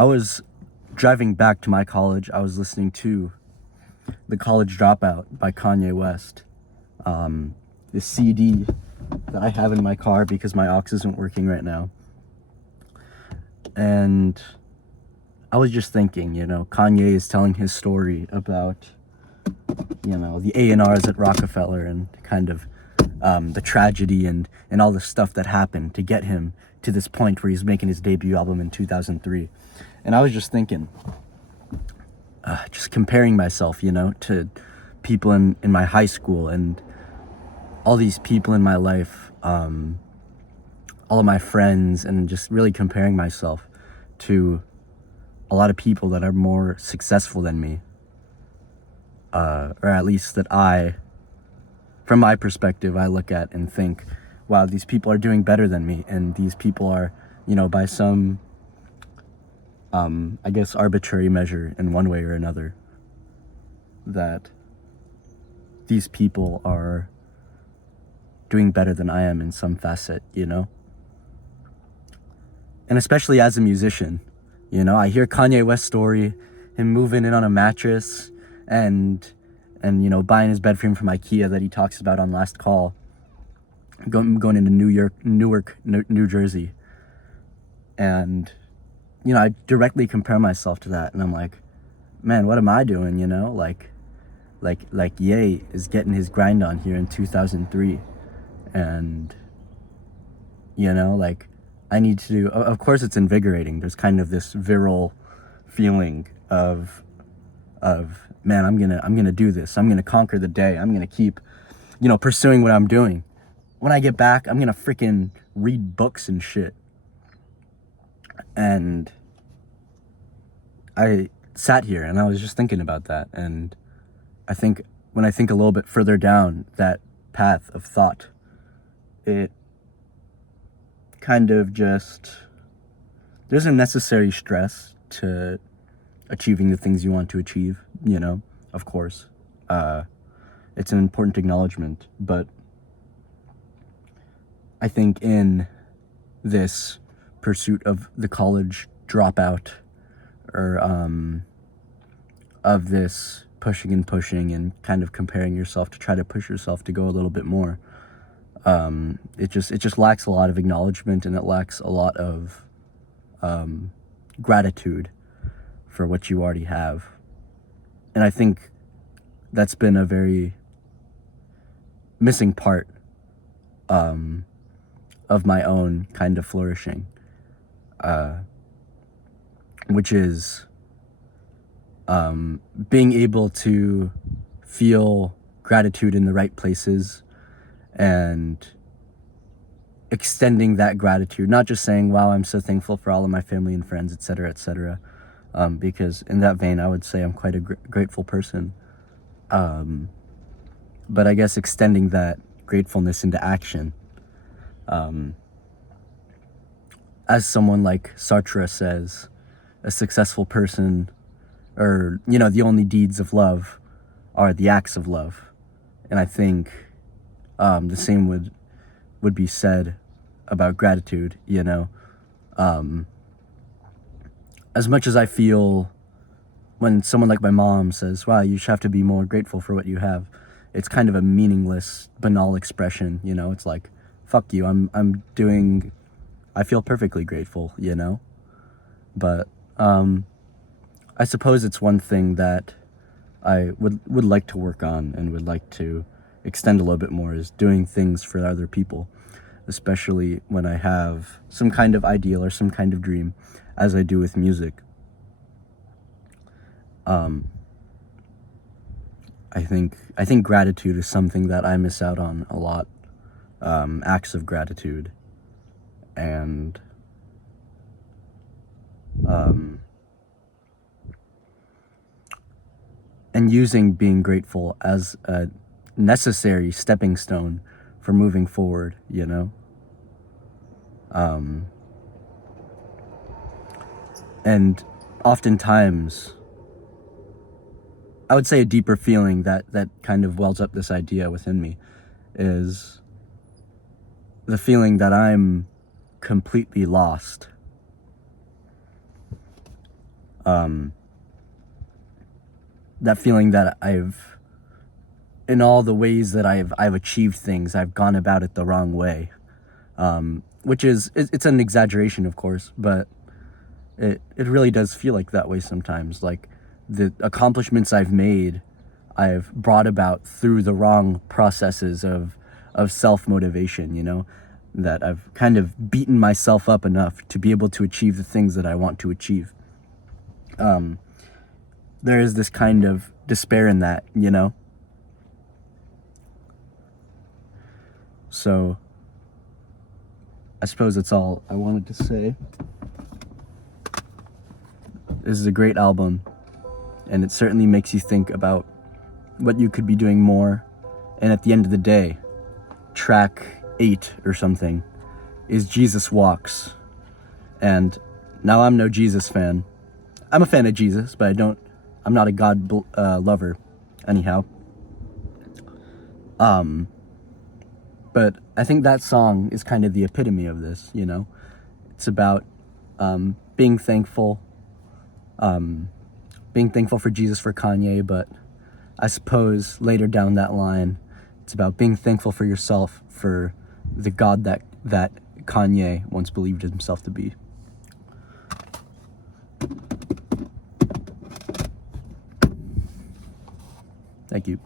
I was driving back to my college. I was listening to The College Dropout by Kanye West. The CD that I have in my car because my aux isn't working right now. And I was just thinking, Kanye is telling his story about, the A&Rs at Rockefeller and kind of the tragedy and all the stuff that happened to get him to this point where he's making his debut album in 2003. And I was just thinking, just comparing myself, to people in my high school and all these people in my life, all of my friends, and just really comparing myself to a lot of people that are more successful than me, or at least that from my perspective, I look at and think, wow, these people are doing better than me, and these people are, by some, I guess, arbitrary measure in one way or another, that these people are doing better than I am in some facet, And especially as a musician, I hear Kanye West's story, him moving in on a mattress and buying his bed frame from IKEA that he talks about on Last Call, going into Newark, New Jersey. And, I directly compare myself to that, and I'm like, man, what am I doing, Like Ye is getting his grind on here in 2003. And, I need to do, of course it's invigorating. There's kind of this virile feeling of man, I'm gonna do this. I'm gonna conquer the day. I'm gonna keep, pursuing what I'm doing. When I get back, I'm gonna freaking read books and shit. And I sat here and I was just thinking about that. And I think when I think a little bit further down that path of thought, it kind of just, there's a necessary stress to achieving the things you want to achieve, of course. It's an important acknowledgement, but I think in this pursuit of the college dropout, or of this pushing and kind of comparing yourself to try to push yourself to go a little bit more, it just lacks a lot of acknowledgement, and it lacks a lot of gratitude for what you already have. And I think that's been a very missing part of my own kind of flourishing, which is being able to feel gratitude in the right places and extending that gratitude, not just saying, wow, I'm so thankful for all of my family and friends, etc., because in that vein, I would say I'm quite a grateful person. But I guess extending that gratefulness into action. As someone like Sartre says, a successful person, or, the only deeds of love are the acts of love. And I think the same would be said about gratitude, As much as I feel when someone like my mom says, wow, you should have to be more grateful for what you have, it's kind of a meaningless, banal expression, It's like, fuck you, I feel perfectly grateful, But I suppose it's one thing that I would like to work on and would like to extend a little bit more, is doing things for other people, especially when I have some kind of ideal or some kind of dream, as I do with music. I think gratitude is something that I miss out on a lot. Acts of gratitude, and using being grateful as a necessary stepping stone for moving forward, and oftentimes, I would say a deeper feeling that kind of wells up this idea within me is the feeling that I'm completely lost. That feeling that in all the ways that I've achieved things, I've gone about it the wrong way. Which is, it's an exaggeration, of course, but it really does feel like that way sometimes. Like, the accomplishments I've made, I've brought about through the wrong processes of self-motivation, that I've kind of beaten myself up enough to be able to achieve the things that I want to achieve. There is this kind of despair in that, So I suppose that's all I wanted to say. This is a great album, and it certainly makes you think about what you could be doing more. And at the end of the day, track 8 or something is Jesus Walks. And now, I'm no Jesus fan. I'm a fan of Jesus, but I'm not a God lover anyhow. But I think that song is kind of the epitome of this, It's about being thankful for Jesus, for Kanye, but I suppose later down that line, it's about being thankful for yourself, for the God that Kanye once believed himself to be. Thank you.